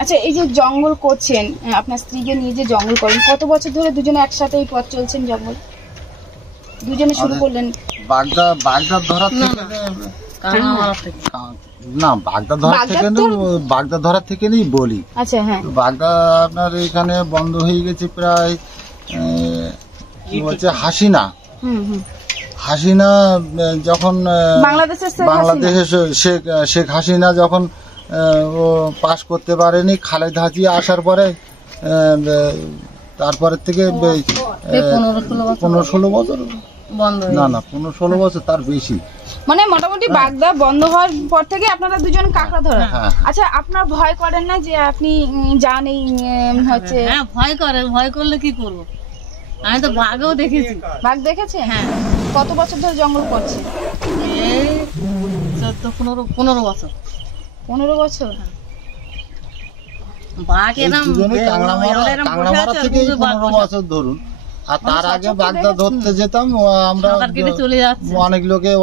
আচ্ছা, এই যে জঙ্গল করছেন, আপনার স্ত্রীকে নিয়ে যে জঙ্গল করেন, কত বছর ধরে দুজনে একসাথে এই পথ চলছেন জঙ্গল? দুজনে শুরু করলেন বাগদার ধরা থেকে নেই বলি। আচ্ছা, হ্যাঁ। বাগদা আপনার এখানে বন্ধ হয়ে গেছে প্রায় হচ্ছে হাসিনা যখন বাংলাদেশে শেখ হাসিনা যখন ও পাস করতে পারেনি, খালেদা জিয়া আসার পরে তারপরের থেকে 15-16 বছর, না 15-16 বছর তার বেশি, মানে মোটামুটি বাগদা বন্ধ হওয়ার পর থেকে আপনারা দুজন কাঁকড়া ধরেন। আচ্ছা, আপনার ভয় করেন না যে আপনি জান এই হচ্ছে? হ্যাঁ, ভয় করে। ভয় করলে কি করব? আমি তো বাঘও দেখেছি। বাঘ দেখেছেন? হ্যাঁ। কত বছর ধরে জঙ্গল করছে? এই 14-15 বছর। 15 বছর? বাঘ এরকম কাংড়ামারা থেকে 15 বছর ধরুন। আর তার আগে বাগদা ধরতে যেতাম আমরা,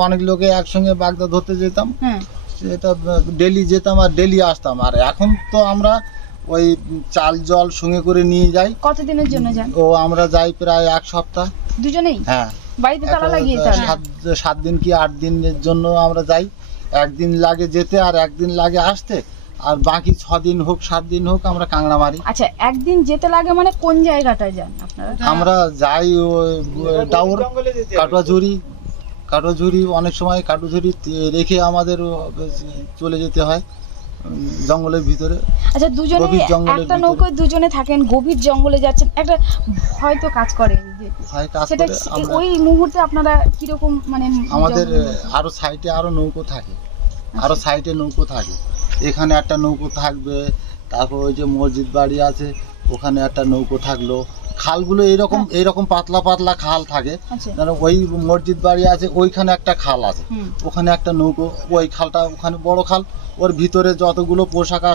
অনেক লোকে একসঙ্গে বাগদা ধরতে যেতাম, সেটা ডেলি যেতাম আর ডেলি আসতাম। আর এখন তো আমরা ওই চাল জল সঙ্গে করে নিয়ে যাই। কতদিনের জন্য যান? ও আমরা যাই প্রায় 1 সপ্তাহ দুজনেই। হ্যাঁ, বাড়িতে তালা লাগিয়ে? 7 দিন কি 8 দিনের জন্য আমরা যাই। একদিন লাগে যেতে আর একদিন লাগে আসতে, আর বাকি 6 দিন হোক 7 দিন হোক আমরা কাঁকড়া মারি। আচ্ছা, একদিন যেতে লাগে মানে কোন জায়গাটায় যান আপনারা? আমরা যাই ডাউর, কাটুয়াঝুরি, অনেক সময় কাটুয়াঝুরি রেখে আমাদের চলে যেতে হয় জঙ্গলের ভিতরে। আচ্ছা, দুজনে একটা নৌকোয় দুজনে থাকেন, গভীর জঙ্গলে যাচ্ছেন, একটা ভয় তো কাজ করে। সেটা ওই মুহূর্তে আপনারা কিরকম, মানে আমাদের আরো সাইডে আরো নৌকো থাকে, আরো সাইডে নৌকো থাকে, এখানে একটা নৌকো থাকবে, তারপর ওই যে মসজিদ বাড়ি আছে ওখানে একটা নৌকো থাকলো, খালগুলো এইরকম পাতলা পাতলা খাল থাকে। ওই মসজিদ বাড়ি আছে ওইখানে একটা খাল আছে, ওখানে একটা নৌকো, ওই খালটা ওখানে বড় খাল, ওর ভিতরে যতগুলো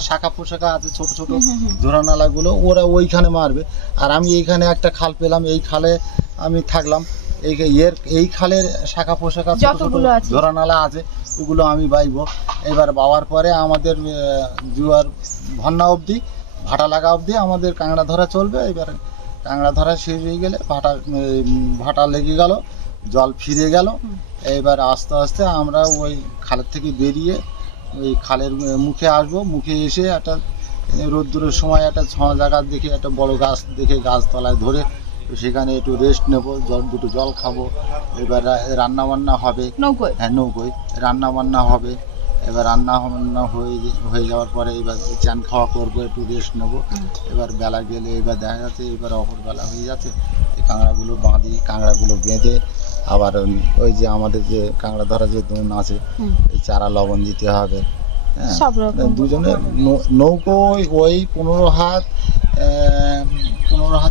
শাখা পোশাকা আছে ছোট ছোট ঝোড়ানালাগুলো ওরা ওইখানে মারবে। আর আমি এইখানে একটা খাল পেলাম, এই খালে আমি থাকলাম, এই খালের শাখা পোশাকা ঝোড়ানালা আছে ওগুলো আমি বাইব। এবার বাবার পরে আমাদের জুয়ার ভন্না অবধি, ভাটা লাগা অবধি আমাদের কাঁকড়া ধরা চলবে। এবার কাঁকড়া ধরা শেষ হয়ে গেলে ভাটা লেগে গেল, জল ফিরে গেল। এবার আস্তে আস্তে আমরা ওই খালের থেকে বেরিয়ে ওই খালের মুখে আসবো। মুখে এসে একটা রোদ্দুরের সময় একটা ছায়া জায়গা দেখে, একটা বড় গাছ দেখে গাছতলায় ধরে সেখানে একটু রেস্ট নেবো, দুটো জল খাবো। এবার রান্না বান্না হবে নৌকোয় রান্না বান্না হবে। এবার রান্না বান্না হয়ে যাওয়ার পরে এবার চান খাওয়া করবো, একটু রেস্ট নেবো। এবার বেলা গেলে এবার দেখা যাচ্ছে এবার অপরবেলা হয়ে যাচ্ছে, এই কাঁকড়াগুলো বাঁধি, কাঁকড়াগুলো বেঁধে আবার ওই যে আমাদের যে কাঁকড়া ধরা যে দোন আছে এই চারা লবণ দিতে হবে। হ্যাঁ, দুজনে নৌকো ওই 15 হাত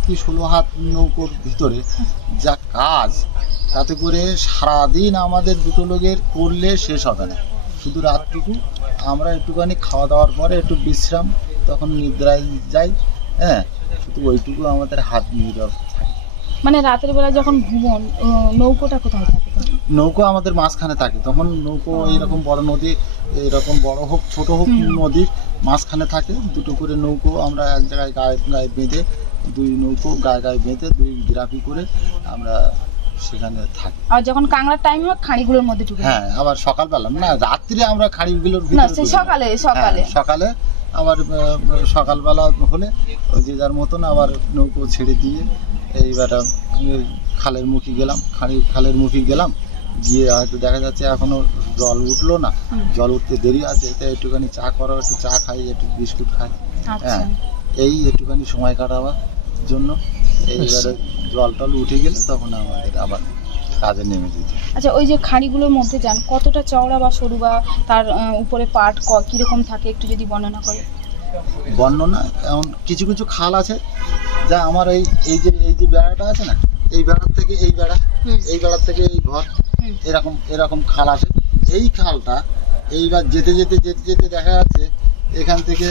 কি 16 হাত নৌকোর ভিতরে যা কাজ, তাতে করে সারাদিন আমাদের দুটো লোকের করলে শেষ হবে না। শুধু রাতটুকু আমরা একটুখানি খাওয়া দাওয়ার পরে একটু বিশ্রাম, তখন নিদ্রায় যাই। হ্যাঁ, শুধু ওইটুকু আমাদের হাত নীরব থাকে। মানে রাতের বেলা যখন ঘুমন, নৌকোটা কোথায় থাকে? নৌকো আমাদের মাঝখানে থাকে। তখন নৌকো এইরকম বড় নদী, এরকম বড় হোক ছোট হোক, নদীর মাঝখানে থাকে দুটো করে নৌকো। আমরা এক জায়গায় গায়ে বেঁধে, 2 নৌকো গায়ে বেঁধে 2 গ্রাফি করে আমরা সেখানে থাকি। আর যখন কাঁকড়ার টাইম হয় খাঁড়িগুলোর মধ্যে ঢুকে? হ্যাঁ, আবার সকালবেলা না, রাত্রে আমরা খাঁড়িগুলোর ভিতরে সকালে আবার সকালবেলা হলে ওই যে যার মতন আবার নৌকো ছেড়ে দিয়ে এইবার খালের মুখে গেলাম, গিয়ে হয়তো দেখা যাচ্ছে এখনো জল উঠলো না, জল উঠতে দেরি আছে, এটা একটুখানি চা করো, একটু চা খাই, একটু বিস্কুট খাই। হ্যাঁ, এই একটুখানি সময় কাটাবার জন্য। এইবারে জল টল উঠে গেলে তখন আমাদের আবার কাজে নেমে যেতে। আচ্ছা, ওই যে খাঁড়িগুলোর মধ্যে যান, কতটা চওড়া বা সরু, বা তার উপরে পাট কিরকম থাকে একটু যদি বর্ণনা করে? বর্ণনা, এমন কিছু কিছু খাল আছে যা আমার এই যে বেড়াটা আছে না, এই বেড়ার থেকে এই বেড়ার থেকে এই ঘর, এরকম খাল আছে। এই খালটা এইবার যেতে দেখা যাচ্ছে এখান থেকে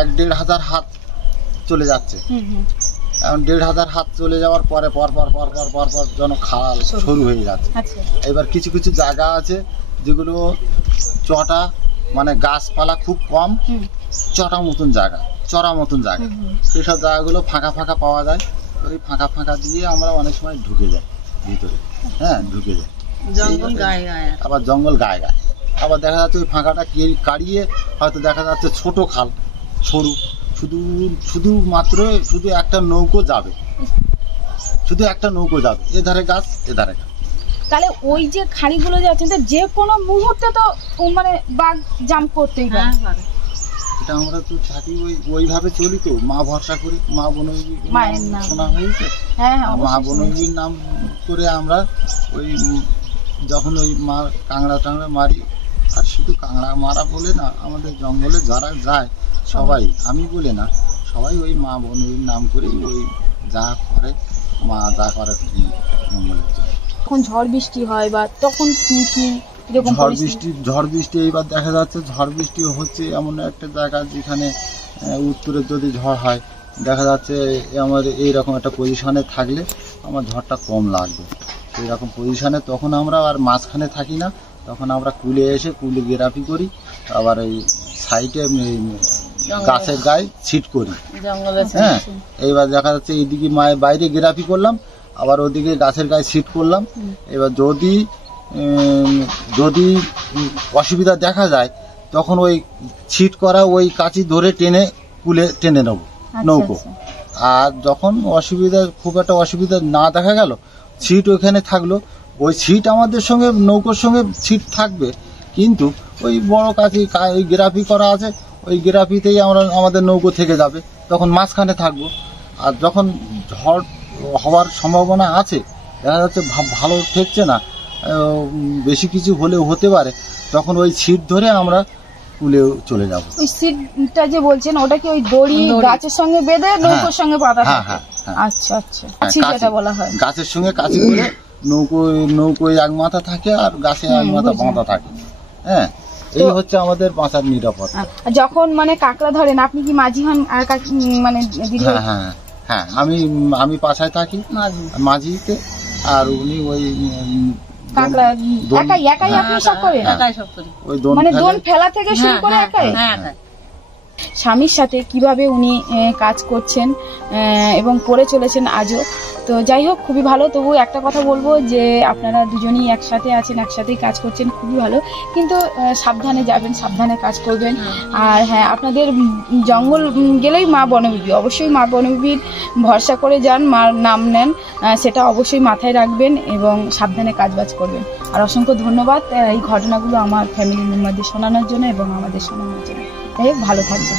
1-1.5 হাজার হাত চলে যাচ্ছে। এখন 1.5 হাজার হাত চলে যাওয়ার পরে পর যেন খাল শুরু হয়ে যাচ্ছে। এবার কিছু কিছু জায়গা আছে যেগুলো চটা মানে গাছপালা খুব কম, চড়া মতন জায়গা সেসব জায়গাগুলো ফাঁকা ফাঁকা পাওয়া যায়। ওই ফাঁকা ফাঁকা দিয়ে আমরা অনেক সময় ঢুকে যাই ভিতরে, হ্যাঁ ঢুকে যাই। জঙ্গল গায়ে গায়ে, আবার জঙ্গল গায়ে গায়ে, আবার দেখা যাচ্ছে ওই ফাঁকাটা কাড়িয়ে হয়তো দেখা যাচ্ছে ছোট খাল, সরু, শুধুমাত্র একটা নৌকো যাবে, এধারে গাছ এধারে গাছ। তাহলে ওই যে খাড়িগুলো যাচ্ছে যে কোনো মুহূর্তে তো মানে বাঘ জাম্প করতেই পারে। এটা আমরা তো থাকি ওইভাবে চলি, তো মা ভরসা করি, মা বনবিবি শোনা হয়েছে, মা বনবিবির নাম করে আমরা ওই যখন ওই মা কাঁকড়া টাংড়া মারি। আর শুধু কাঁকড়া মারা বলে না, আমাদের জঙ্গলে যারা যায় সবাই, আমি বলে না, সবাই ওই মা বনবিবির নাম করে ওই যা করে, মা যা করে জঙ্গলের জন্য। যখন ঝড় বৃষ্টি হয় বা তখন কি ঝড় বৃষ্টি এইবার দেখা যাচ্ছে ঝড় বৃষ্টি হচ্ছে এমন একটা জায়গা যেখানে উত্তরে যদি ঝড় হয়, দেখা যাচ্ছে আমার এইরকম একটা পজিশনে থাকলে আমার ঝড়টা কম লাগবে। এইরকম পজিশনে তখন আমরা আর মাঝখানে থাকি না, তখন আমরা কুলে গেরাপি করি, আবার এই সাইডে গাছের গায়ে ছিট করি। হ্যাঁ, এইবার দেখা যাচ্ছে এইদিকে বাইরে গেরাপি করলাম, আবার ওদিকে গাছের গায়ে ছিট করলাম। এবার যদি অসুবিধা দেখা যায় তখন ওই ছিট করা ওই কাঁচি ধরে টেনে নেব নৌকো। আর যখন খুব একটা অসুবিধা না দেখা গেল, ছিট ওইখানে থাকলো, ওই ছিট আমাদের সঙ্গে নৌকোর সঙ্গে ছিট থাকবে, কিন্তু ওই বড় কাঁচি ওই গেরাপি করা আছে, ওই গেরাপিতেই আমাদের নৌকো থেকে যাবে, তখন মাঝখানে থাকবো। আর যখন ঝড় হওয়ার সম্ভাবনা আছে, দেখা যাচ্ছে ভালো ঠেকছে না, বেশি কিছু হলেও হতে পারে, তখন ওই ছিট ধরে আমরা কুলেও চলে যাব। ওই ছিটটা যে বলছেন ওটা কি ওই দড়ি গাছের সঙ্গে বেঁধে নৌকোর সঙ্গে বাঁধা থাকে? আচ্ছা আচ্ছা, সেটা বলা হয়। গাছের সঙ্গে কাঁচি করে নৌকোয় এক মাথা থাকে আর গাছে এক মাথা বাঁধা থাকে। হ্যাঁ, এই হচ্ছে আমাদের বাঁচার নিরাপত্তা। যখন মানে কাঁকড়া ধরেন আপনি কি মাঝি হন? আর মানে হ্যাঁ, আমি পাশায় থাকি মাঝিতে, আর উনি ওই কাঁকড়া একাই আপনি সব করেন? মানে দোন ফেলা থেকে শুরু করে একাই? স্বামীর সাথে কিভাবে উনি কাজ করছেন এবং করে চলেছেন আজও। তো যাই হোক, খুবই ভালো। তবু একটা কথা বলবো যে আপনারা দুজনেই একসাথে আছেন, একসাথেই কাজ করছেন, খুবই ভালো। কিন্তু সাবধানে যাবেন, সাবধানে কাজ করবেন। আর হ্যাঁ, আপনাদের জঙ্গল গেলেই মা বনবিবি, অবশ্যই মা বনবিবির ভরসা করে যান, মার নাম নেন, সেটা অবশ্যই মাথায় রাখবেন এবং সাবধানে কাজবাজ করবেন। আর অসংখ্য ধন্যবাদ এই ঘটনাগুলো আমার ফ্যামিলি মেম্বারদের শোনানোর জন্য এবং আমাদের শোনানোর জন্য। যাই হোক, ভালো থাকবেন।